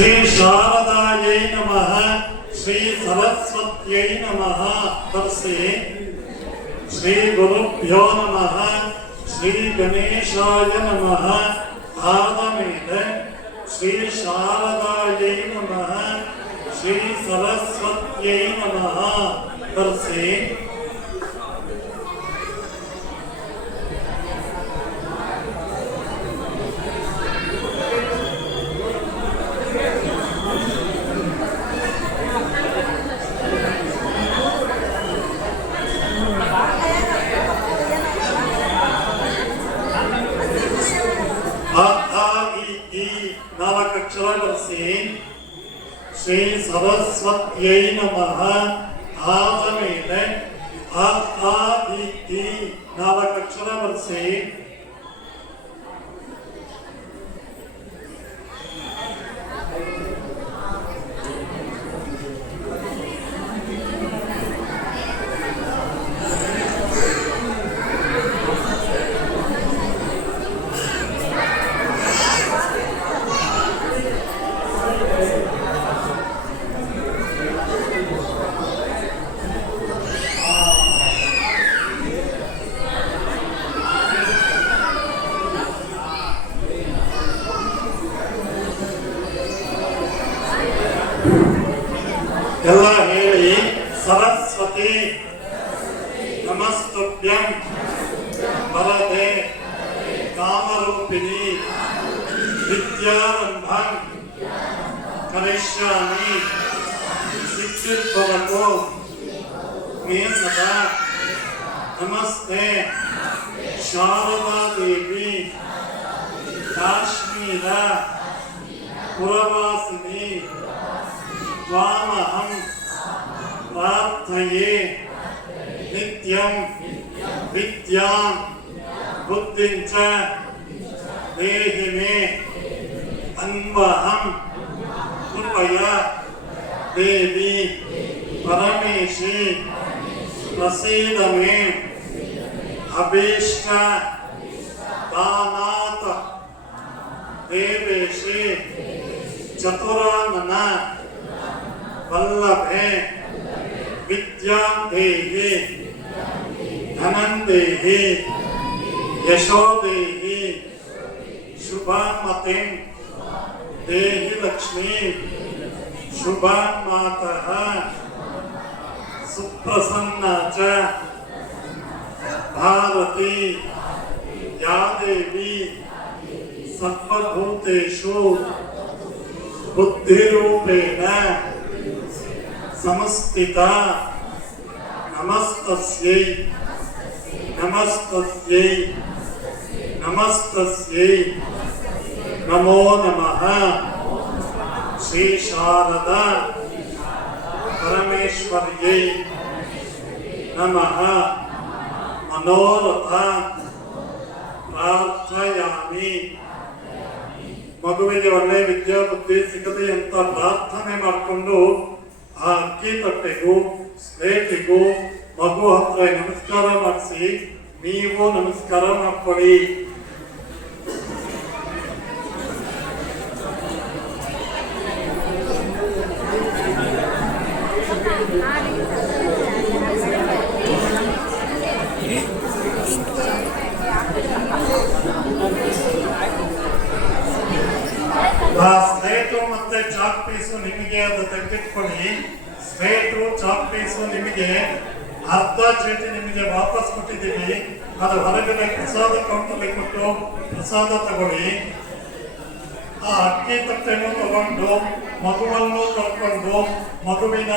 ಶ್ರೀ ಶಾರದಾಯೈ ನಮಃ ಶ್ರೀ ಸರಸ್ವತ್ಯೈ ನಮಃ ತರ್ಸಿ ಶ್ರೀ ಗುರುಭ್ಯೋ ನಮಃ ಶ್ರೀ ಗಣೇಶಾಯ ನಮಃ ಆದ ಮೇಲೆ ಶ್ರೀ ಶಾರದಾಯೈ ನಮಃ ಶ್ರೀ ಸರಸ್ವತ್ಯೈ ನಮಃ ತರ್ಸಿ ನಾಲ್ಕಕ್ಷರ ಬಳಸಿ ಶ್ರೀ ಸರಸ್ವತ್ಯೈ ನಮಃ ಆದ ಮೇಲೆ ನಾಲ್ಕಕ್ಷರ ಬಳಸಿ ಎಲ್ಲ ಹೇಳಿ. ಸರಸ್ವತಿ ನಮಸ್ತುಭ್ಯಂ ವರದೆ ಕಾಮರೂಪಿಣಿ ವಿದ್ಯಾರಂಭಂ ಕರಿಷ್ಯಾಮಿ ಸಿದ್ಧಿರ್ಭವತು ಮೇ ಸದಾ. ನಮಸ್ತೆ ಶಾರದಾ ದೇವಿ ಕಾಶ್ಮೀರ ಪುರವಾಸಿನಿ ತ್ವಾಮಹಂ ಪ್ರಾರ್ಥಯೇ ನಿತ್ಯಂ ವಿದ್ಯಾಂ ಬುದ್ಧಿಂ ಚ ದೇಹಿ ಮೇ ಅನ್ವಹಂ ಕೃಪಯಾ ದೇವಿ ಪರಮೇಶಿ ಪ್ರಸೀದ ಮೇ ಅಭೀಷ್ಟ ದಾನಾತ್ ದೇವೇಶಿ ಚತುರಾನನ ವಲ್ಲಭೆ ವಿದ್ಯಾಂ ದೇಹಿ ಧನಂ ದೇಹಿ ಯಶೋ ದೇಹಿ ಶುಭಮತಿಂ ದೇಹಿ ಲಕ್ಷ್ಮೀ ಶುಭಂ ಮಾತಃ ಸುಪ್ರಸನ್ನ ಚ ಭಾರತಿ ಯಾ ದೇವಿ ಸರ್ವಭೂತೇಷು ಬುದ್ಧಿರೂಪೇಣ ಸಮಸ್ಥಿತ. ನಮಸ್ತಸ್ಯೈ ನಮಸ್ತಸ್ಯೈ ನಮಸ್ತಸ್ಯೈ ನಮೋ ನಮಃ. ಶ್ರೀ ಶಾರದಾ ಪರಮೇಶ್ವರ್ಯೈ ನಮಃ. ಮನೋರಥ ಪ್ರಾರ್ಥಯಾಮಿ. ಮಗುವಿಗೆ ಒಳ್ಳೆ ವಿದ್ಯಾಬುದ್ಧಿ ಸಿಗಲಿ ಅಂತ ಪ್ರಾರ್ಥನೆ ಮಾಡಿಕೊಂಡು ಆ ಅಕ್ಕಿ ತಟ್ಟೆಗೂ ಸ್ಲೇಟಿಗೂ ಮಗು ಹತ್ರ ನಮಸ್ಕಾರ ಮಾಡಿಸಿ ನೀವು ನಮಸ್ಕಾರ ಮಾಡ್ಕೊಳ್ಳಿ. ಸ್ಲೇಟು ಮತ್ತೆ ಚಾಕ್ ಪೀಸು ನಿಮಗೆ ಅದು ತೆಗೆದಿಟ್ಕೊಳ್ಳಿ. ಸ್ಲೇಟು ಚಾಕ್ ಪೀಸು ನಿಮಗೆ ಅರ್ಧ ಚೀಟಿ ನಿಮಗೆ ವಾಪಸ್ ಕೊಟ್ಟಿದ್ದೀವಿ. ಅದು ಹೊರಗಡೆ ಪ್ರಸಾದ ಕೌಂಟರ್ಲಿ ಕೊಟ್ಟು ಪ್ರಸಾದ ತಗೊಳ್ಳಿ. ಆ ಅಕ್ಕಿ ತಟ್ಟೆನೂ ತಗೊಂಡು ಮಗುವನ್ನು ಕರ್ಕೊಂಡು ಮಗುವಿನ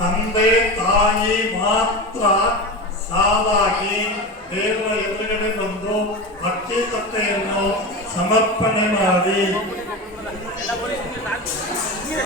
ತಂದೆ ತಾಯಿ ಮಾತ್ರ ಸಾಲಾಗಿ ದೇವರ ಎದುರುಗಡೆ ಬಂದು ಅಕ್ಕಿ ತಟ್ಟೆಯನ್ನು ಸಮರ್ಪಣೆ ಮಾಡಿ.